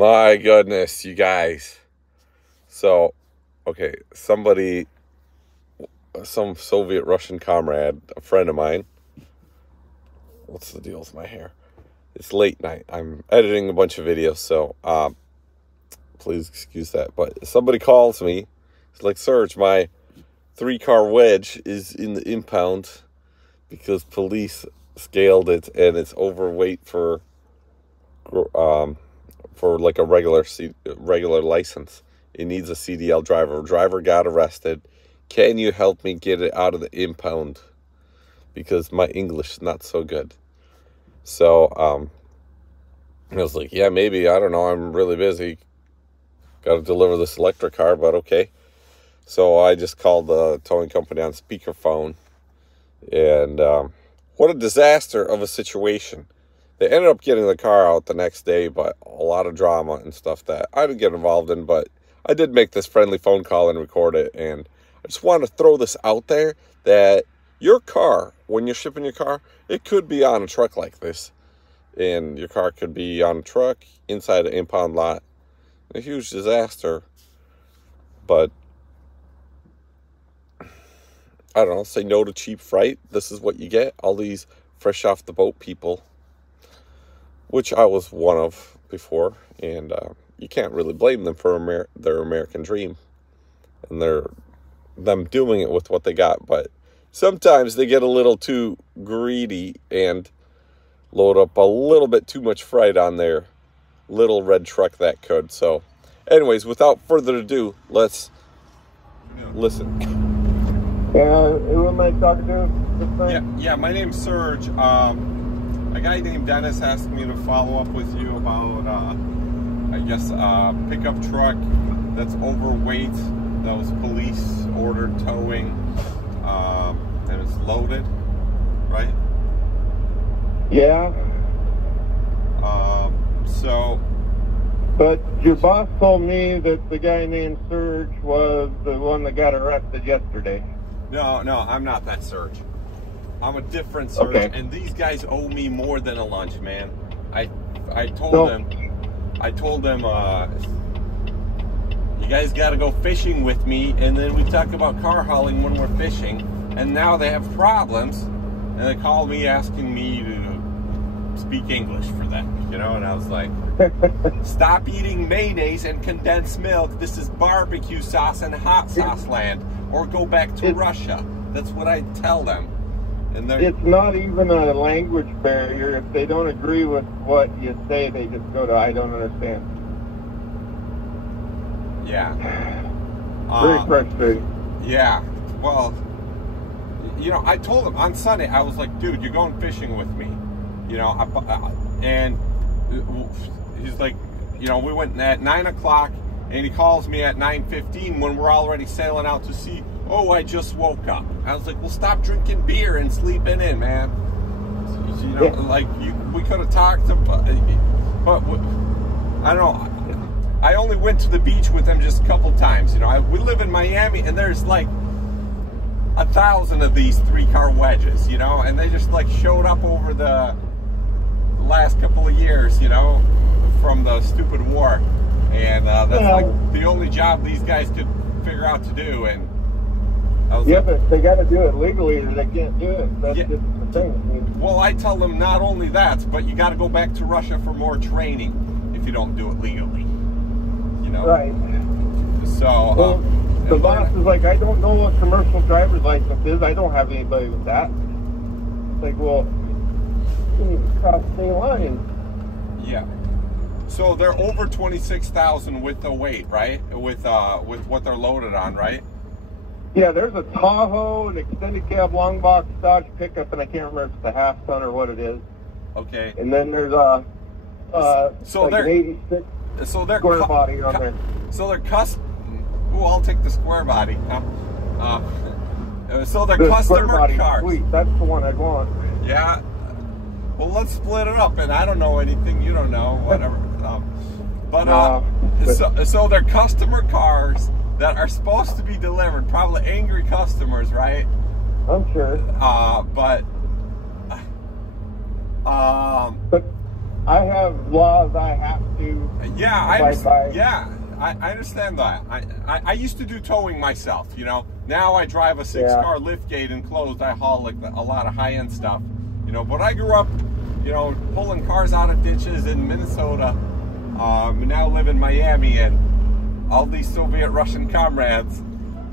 My goodness, you guys. So, okay, some Soviet Russian comrade, a friend of mine. What's the deal with my hair? It's late night. I'm editing a bunch of videos, so please excuse that. But somebody calls me. It's like, Serge, my 3-car wedge is in the impound because police scaled it and it's overweight for like a regular license. It needs a CDL driver. Driver got arrested. Can you help me get it out of the impound? Because my English is not so good. So I was like, yeah, maybe. I don't know. I'm really busy. Got to deliver this electric car, but okay. So I just called the towing company on speakerphone. And what a disaster of a situation. They ended up getting the car out the next day, but a lot of drama and stuff that I didn't get involved in. But I did make this friendly phone call and record it. And I just want to throw this out there that your car, when you're shipping your car, it could be on a truck like this. And your car could be on a truck inside an impound lot. A huge disaster. But I don't know, say no to cheap freight. This is what you get. All these fresh off the boat people, which I was one of before. And you can't really blame them for their American dream. And them doing it with what they got. But sometimes they get a little too greedy and load up a little bit too much freight on their little red truck that could. So anyways, without further ado, let's listen. Who am I talking to? Yeah, my name's Serge. A guy named Dennis asked me to follow up with you about, I guess, a pickup truck that's overweight that was police ordered towing, and it's loaded, right? Yeah. But your boss told me that the guy named Serge was the one that got arrested yesterday. No, I'm not that Serge. I'm a different Serge, okay. And these guys owe me more than a lunch, man. I told them, you guys got to go fishing with me, and then we talk about car hauling when we're fishing, and now they have problems, and they call me asking me to speak English for them, you know, and I was like, stop eating mayonnaise and condensed milk. This is barbecue sauce and hot sauce land, or go back to Russia. That's what I tell them. And it's not even a language barrier. If they don't agree with what you say, they just go to, I don't understand. Yeah. Very frustrating. Yeah. Well, you know, I told him on Sunday, I was like, dude, you're going fishing with me. You know, and he's like, you know, we went at 9 o'clock, and he calls me at 9:15 when we're already sailing out to sea. Oh, I just woke up. I was like, well, stop drinking beer and sleeping in, man. You know, like, we could have talked, but I don't know. I only went to the beach with him just a couple times. You know, we live in Miami, and there's like 1,000 of these 3-car wedges, you know, and they just like showed up over the last couple of years, you know, from the stupid war. And that's like the only job these guys could figure out to do. And I was like, but they got to do it legally or they can't do it. That's just the thing. Well, I tell them not only that, but you got to go back to Russia for more training if you don't do it legally. You know? Right. So, well, the boss is like, I don't know what commercial driver's license is. I don't have anybody with that. It's like, well, you need to cross state lines. Yeah. So they're over 26,000 with the weight, right? With what they're loaded on, right? Yeah, there's a Tahoe, an extended cab long box Dodge pickup, and I can't remember if it's a half ton or what it is. Okay. And then there's a like an 86 square body on there. So they're custom. Ooh, I'll take the square body. So they're customer cars. Sweet, that's the one I'd want. Yeah. Well, let's split it up, and I don't know anything you don't know, whatever. So they're customer cars that are supposed to be delivered, probably angry customers, right? I'm sure. But I have laws I have to Yeah, I understand that. I used to do towing myself, you know. Now I drive a 6-car liftgate enclosed. I haul like a lot of high-end stuff, you know. But I grew up, you know, pulling cars out of ditches in Minnesota. Now live in Miami, and all these Soviet Russian comrades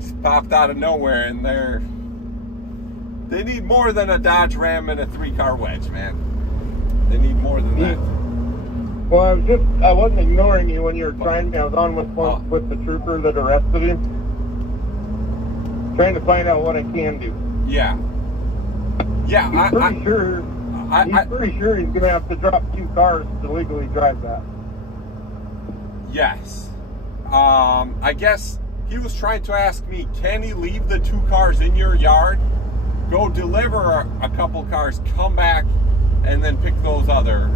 just popped out of nowhere, and they need more than a Dodge Ram and a 3-car wedge, man. They need more than that. Well, I wasn't ignoring you when you were trying. I was on with the trooper that arrested him, trying to find out what I can do. Yeah. Yeah. He's pretty sure he's going to have to drop 2 cars to legally drive that. Yes. I guess he was trying to ask me, can he leave the 2 cars in your yard, go deliver a couple cars, come back, and then pick those other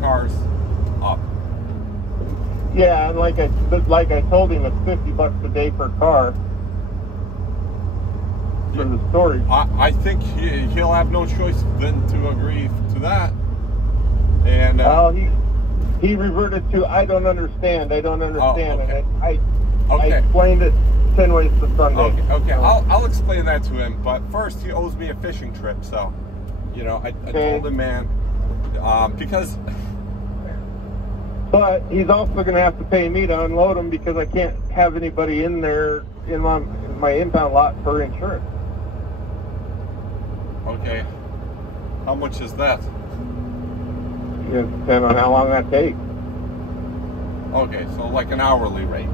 cars up? Yeah, and like I told him, it's $50 a day per car for the storage. I think he'll have no choice than to agree to that. And he reverted to, I don't understand. I don't understand. Oh, okay. And I explained it 10 ways to Sunday. Okay. I'll explain that to him. But first, he owes me a fishing trip. So, you know, I told him, man, because. But he's also going to have to pay me to unload them because I can't have anybody in there in my impound lot for insurance. Okay. How much is that? It depends on how long that takes. Okay, so like an hourly rate.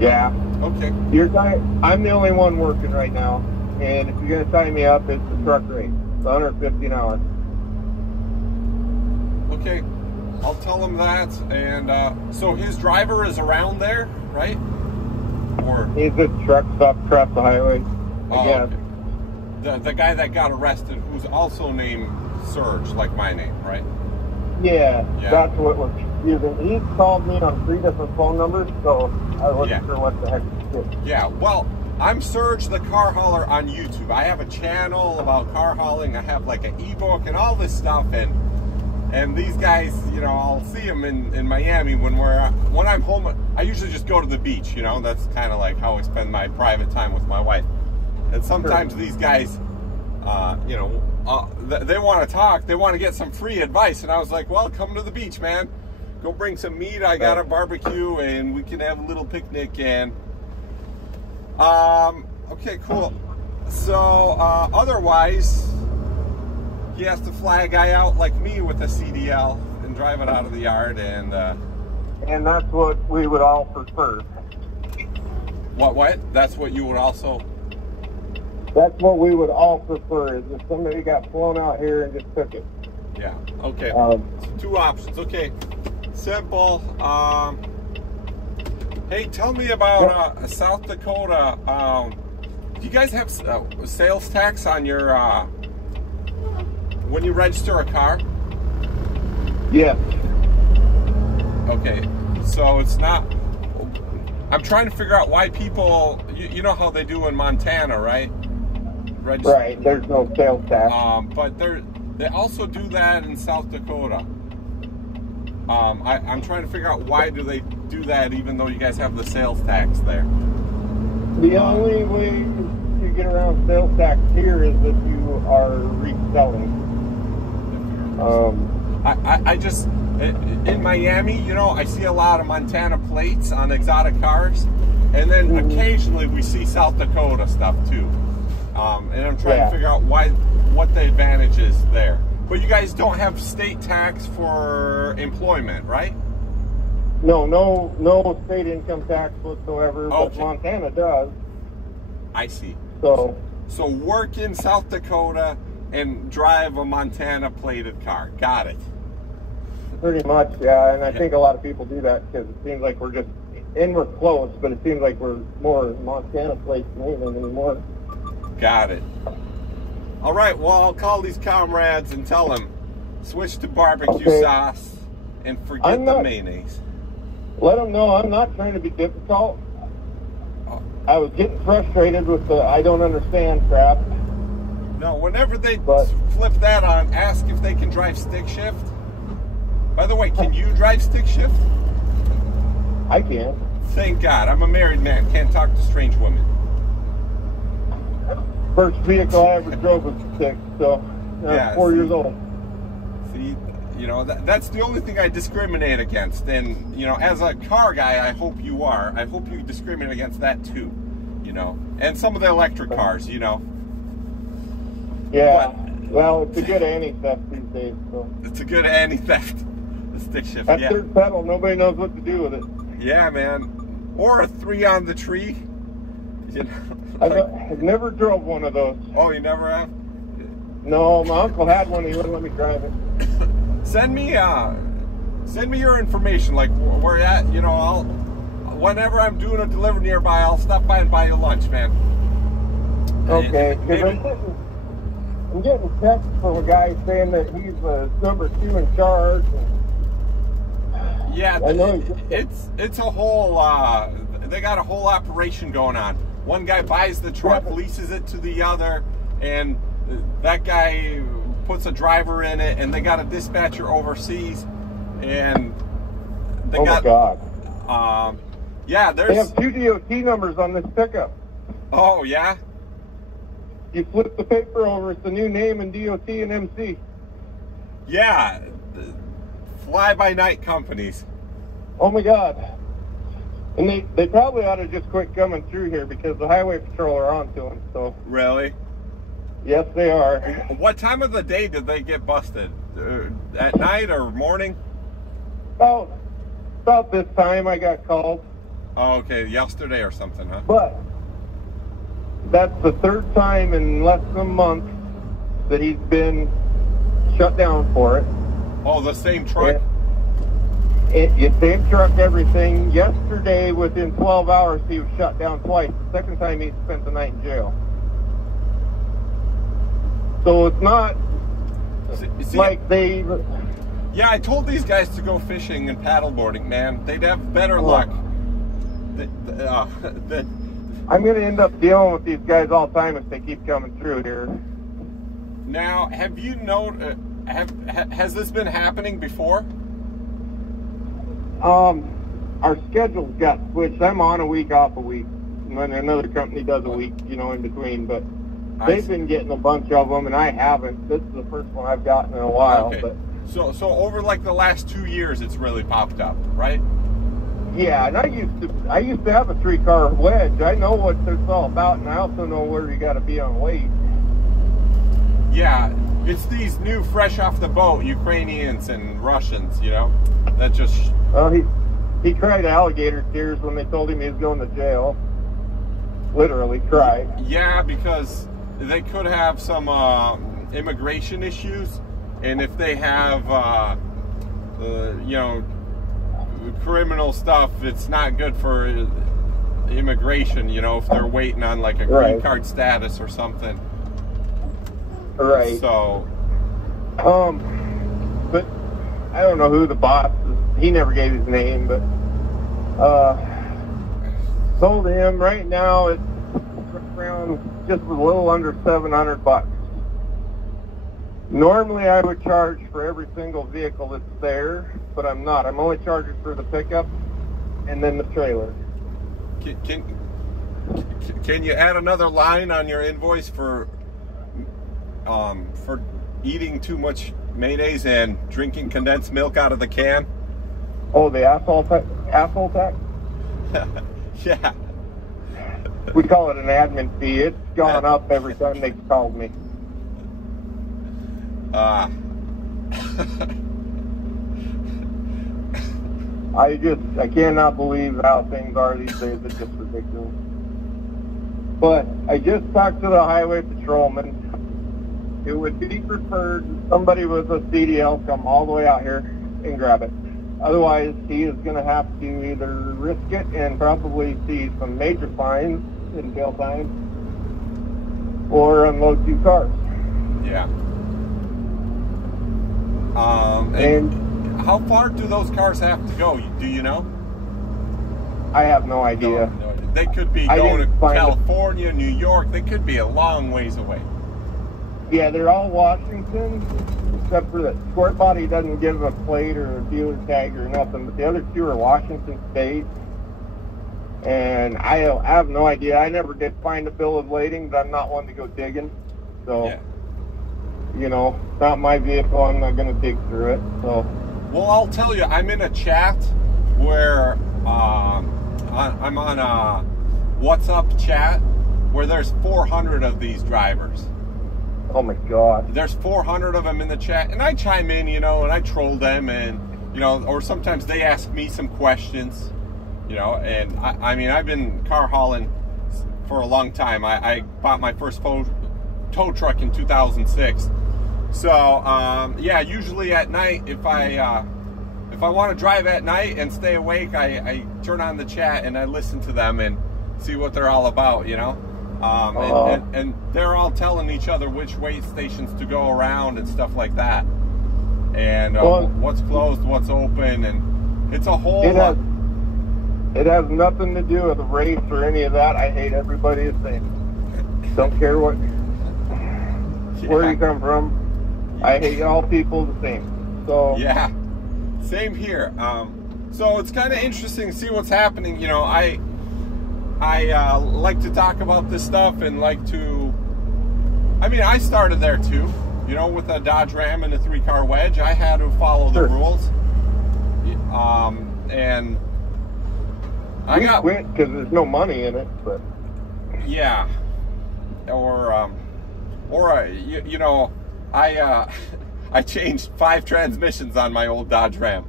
Yeah. Okay. I'm the only one working right now, and if you're going to tie me up, it's the truck rate. It's $150 an hour. Okay. I'll tell him that, and so his driver is around there, right? Or he's a truck stop across the highway. I guess. Okay. The guy that got arrested, who's also named Serge, like my name, right? Yeah. That's what we're using. He called me on 3 different phone numbers, so I wasn't sure what the heck it is. Yeah. Well, I'm Serge the Car Hauler on YouTube. I have a channel about car hauling. I have like an ebook and all this stuff, and these guys, you know, I'll see them in Miami when I'm home. I usually just go to the beach, you know. That's kind of like how I spend my private time with my wife. And sometimes these guys, you know, they want to talk. They want to get some free advice. And I was like, well, come to the beach, man. Go bring some meat. I got a barbecue, and we can have a little picnic. And okay, cool. So otherwise, he has to fly a guy out like me with a CDL and drive it out of the yard, and that's what we would all prefer. What? That's what you would also. That's what we would all prefer, is if somebody got flown out here and just took it. Yeah. Okay. So 2 options. Okay. Simple. Hey, tell me about South Dakota. Do you guys have sales tax on your? When you register a car? Yes. Okay, so it's not. I'm trying to figure out why people. You know how they do in Montana, right? Right. There's no sales tax. But they also do that in South Dakota. I'm trying to figure out why do they do that, even though you guys have the sales tax there. The only way you get around sales tax here is if you are reselling. I just, in Miami, you know, I see a lot of Montana plates on exotic cars, and then occasionally we see South Dakota stuff too. And I'm trying to figure out what the advantage is there. But you guys don't have state tax for employment, right? No state income tax whatsoever, but Montana does. I see. So work in South Dakota and drive a Montana plated car. Got it. Pretty much, yeah. And I think a lot of people do that because it seems like we're close, but it seems like we're more Montana plates than anymore. Got it. All right, well, I'll call these comrades and tell them, switch to barbecue sauce and forget the mayonnaise. Let them know I'm not trying to be difficult. I was getting frustrated with the I don't understand crap. No, whenever they flip that on, ask if they can drive stick shift. By the way, can you drive stick shift? I can. Thank God. I'm a married man. Can't talk to strange women. First vehicle I ever drove was a stick, so I was 4 years old. See, you know, that's the only thing I discriminate against. And, you know, as a car guy, I hope you are. I hope you discriminate against that too, you know. And some of the electric cars, you know. Yeah. Well, it's a good anti-theft these days. So. It's a good anti-theft. The stick shift, that yeah. third pedal, nobody knows what to do with it. Yeah, man. Or a 3 on the tree. You know, I've never drove one of those. Oh, you never have? No, my uncle had one. He wouldn't let me drive it. Send me your information, like where you're at. You know, whenever I'm doing a delivery nearby, I'll stop by and buy you lunch, man. Okay. I'm getting texts from a guy saying that he's number 2 in charge. Yeah, I know it's a whole. They got a whole operation going on. One guy buys the truck, leases it to the other, and that guy puts a driver in it, and they got a dispatcher overseas, and they got. Oh my God. Yeah, they have 2 DOT numbers on this pickup. Oh yeah. You flip the paper over, it's the new name in DOT and MC. Yeah, fly-by-night companies. Oh my God. And they probably ought to just quit coming through here because the highway patrol are on to them. So. Really? Yes, they are. What time of the day did they get busted? At night or morning? About this time I got called. Oh, okay, yesterday or something, huh? But that's the 3rd time in less than a month that he's been shut down for it. Oh, the same truck? Same truck, everything. Yesterday, within 12 hours, he was shut down twice. The second time, he spent the night in jail. So it's not like they... Yeah, I told these guys to go fishing and paddleboarding, man. They'd have better luck. I'm going to end up dealing with these guys all the time if they keep coming through here. Now, have you has this been happening before? Our schedules got switched. I'm on a week, off a week. And then another company does a week, you know, in between. But they've been getting a bunch of them, and I haven't. This is the first one I've gotten in a while. Okay. But so over like the last 2 years, it's really popped up, right? Yeah, and I used to have a 3-car wedge. I know what it's all about, and I also know where you got to be on weight. Yeah, it's these new, fresh off the boat Ukrainians and Russians, you know, that just. He cried alligator tears when they told him he was going to jail. Literally cried. Yeah, because they could have some immigration issues, and if they have, you know, criminal stuff, it's not good for immigration, you know, if they're waiting on like a green card status or something. Right. So. But I don't know who the boss is. He never gave his name, but sold to him right now. It's around just a little under $700. Normally I would charge for every single vehicle that's there, but I'm not. I'm only charging for the pickup and then the trailer. Can you add another line on your invoice for eating too much mayonnaise and drinking condensed milk out of the can? Oh, the asshole tax? Yeah. We call it an admin fee. It's gone up every time they've called me. I cannot believe how things are these days. It's just ridiculous. But I just talked to the highway patrolman. It would be preferred somebody with a CDL come all the way out here and grab it. Otherwise, he is going to have to either risk it and probably see some major fines in jail time, or unload 2 cars. Yeah. And how far do those cars have to go? Do you know? I have no idea. No, they could be going to California, New York. They could be a long ways away. Yeah, they're all Washington, except for the Sport Body doesn't give a plate or a dealer tag or nothing, but the other two are Washington State. And I have no idea. I never did find a bill of lading, but I'm not one to go digging. So, Yeah. you know, it's not my vehicle. I'm not going to dig through it. So, well, I'll tell you, I'm in a chat where I'm on a WhatsApp chat where there's 400 of these drivers. oh my God. There's 400 of them in the chat, and I chime in, you know, and I troll them, and, you know, or sometimes they ask me some questions, you know, and I mean, I've been car hauling for a long time. I bought my first tow truck in 2006. So, yeah, usually at night, if I want to drive at night and stay awake, I turn on the chat and I listen to them and see what they're all about, you know. And they're all telling each other which way stations to go around and stuff like that. And what's closed, what's open, and it's a whole... It has nothing to do with the race or any of that. I hate everybody the same. Don't care what, where you come from. I hate all people the same. So yeah, same here. So it's kind of interesting to see what's happening. You know, I like to talk about this stuff and like to. I mean, I started there too. You know, with a Dodge Ram and a 3-car wedge, I had to follow the rules. And I got quit because there's no money in it, but yeah, or you know, I changed 5 transmissions on my old Dodge Ram,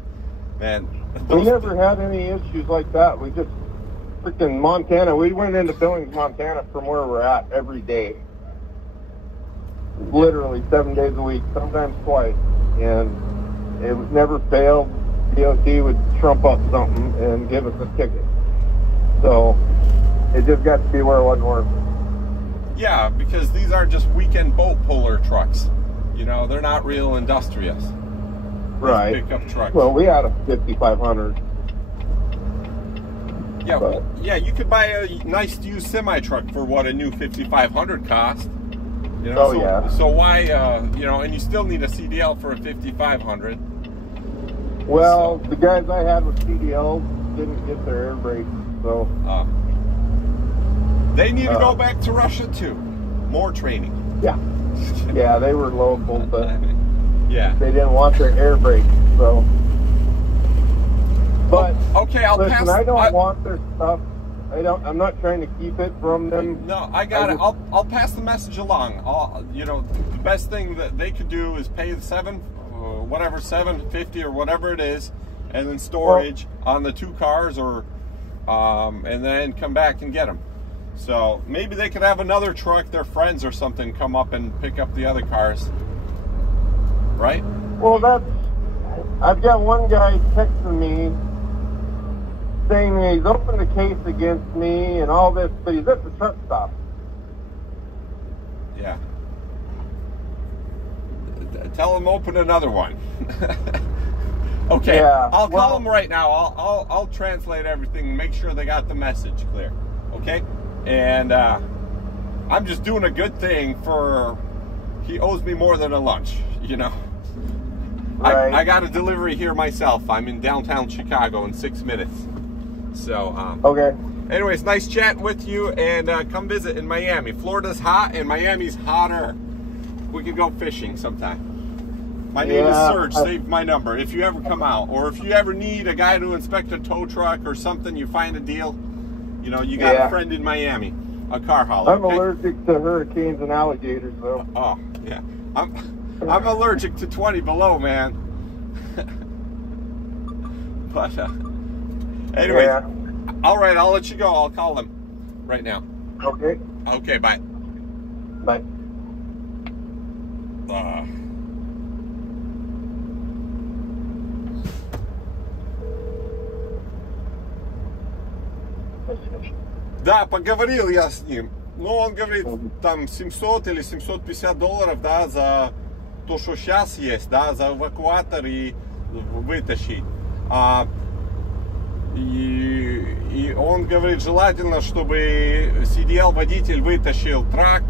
man. We never had any issues like that. We just freaking Montana. We went into Billings, Montana, from where we're at every day, literally 7 days a week, sometimes twice, and it never failed. DOT would trump up something and give us a ticket. So it just got to be where it wasn't worth it. Yeah, because these are just weekend boat puller trucks. You know, they're not real industrious. Right. Pickup trucks. Well, we had a 5500. Yeah, well, yeah, you could buy a nice used semi-truck for what a new 5500 cost. You know, yeah. So why, you know, and you still need a CDL for a 5500. Well, the guys I had with CDLs didn't get their air brakes, so. They need to go back to Russia too. More training. Yeah. Yeah, they were local, but yeah, they didn't want their air brakes, so. But okay, I'll listen, pass. I don't want their stuff. I'm not trying to keep it from them. No, I got it. I'll pass the message along. You know, the best thing that they could do is pay the $750 or whatever it is, and then storage on the 2 cars, or and then come back and get them. So maybe they could have another truck, their friends or something, come up and pick up the other cars, right? Well, I've got one guy texting me saying he's opened a case against me and all this, but he's at the truck stop. Yeah. Tell him open another one. Okay, yeah, I'll call him right now. I'll translate everything and make sure they got the message clear. Okay? And I'm just doing a good thing for, he owes me more than a lunch, you know. Right. I got a delivery here myself. I'm in downtown Chicago in 6 minutes. So, okay. Anyways, nice chatting with you, and come visit in Miami. Florida's hot and Miami's hotter. We could go fishing sometime. My name is Serge. Save my number if you ever come out, or if you ever need a guy to inspect a tow truck or something, you find a deal. You know, you got a friend in Miami, a car hauler. I'm allergic to hurricanes and alligators, though. Oh, yeah. I'm allergic to 20 below, man. But, anyway, all right, I'll let you go. I'll call them right now. Okay. Okay, bye. Bye. Да, поговорил я с ним. Ну, он говорит, там 700 или 750 долларов, да, за то, что сейчас есть, да, за эвакуатор и вытащить. И он говорит, желательно, чтобы CDL-водитель вытащил трак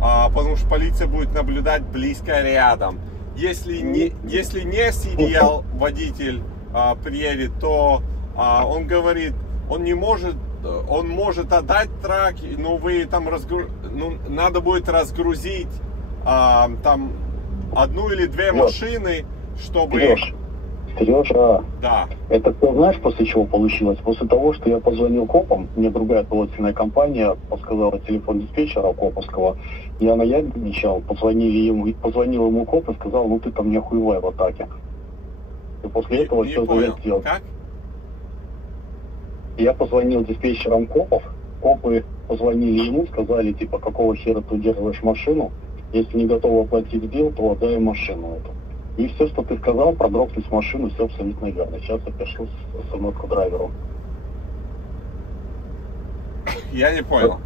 потому что полиция будет наблюдать близко рядом. Если не CDL водитель приедет, то он говорит, он не может, он может отдать трак, но вы там надо будет разгрузить там одну или две машины, чтобы... Сережа, да. Это ты знаешь, после чего получилось? После того, что я позвонил копам, мне другая оперативная компания подсказала телефон диспетчера коповского, я наябедничал, позвонил ему коп и сказал, ну ты там не охуевай в атаке. И после этого не все понял. сделал. Как? Я позвонил диспетчерам копов, копы позвонили ему, сказали, типа, какого хера ты удерживаешь машину, если не готов оплатить бил, то отдай машину эту. И все, что ты сказал, продропнуть машину, все абсолютно верно. Сейчас я пишу смс-ку драйверу. Я не понял.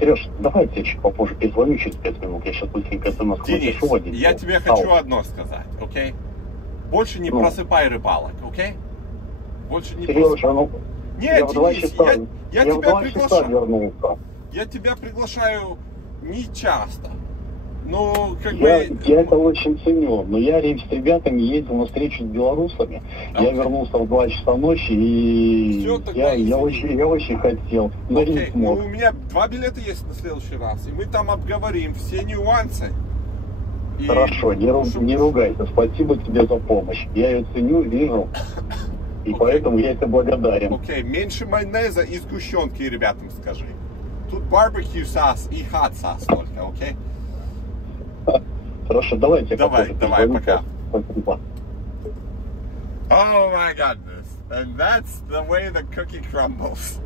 Сереж, давай я тебе чуть попозже перезвоню через 5 минут. Я сейчас быстренько смс-ку напишу водителю. Я тебе хочу одно сказать, окей? Больше не просыпай рыбалок, окей? Больше не Сережа, ну... Нет, Денис, я тебя приглашаю. Вернулся. Я тебя приглашаю не часто. Ну, как я бы... Я это очень ценю, но я с ребятами ездил на встречу с белорусами. Я вернулся в 2 часа ночи, и все, я очень хотел, но не Окей, смог. ну у меня 2 билета есть на следующий раз, и мы там обговорим все нюансы. И... Хорошо, не ругайся, спасибо тебе за помощь. Я ее ценю, вижу, и поэтому я тебе благодарен. Окей, меньше майонеза и сгущенки ребятам скажи. Тут барбекю сас и хат сас только, окей? Хорошо, давайте. Давай, пока. Спасибо. Oh my goodness. And that's the way the cookie crumbles.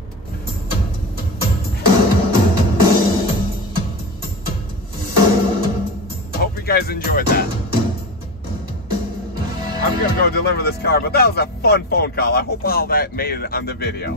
Hope you guys enjoyed that. I'm gonna go deliver this car, but that was a fun phone call. I hope all that made it on the video.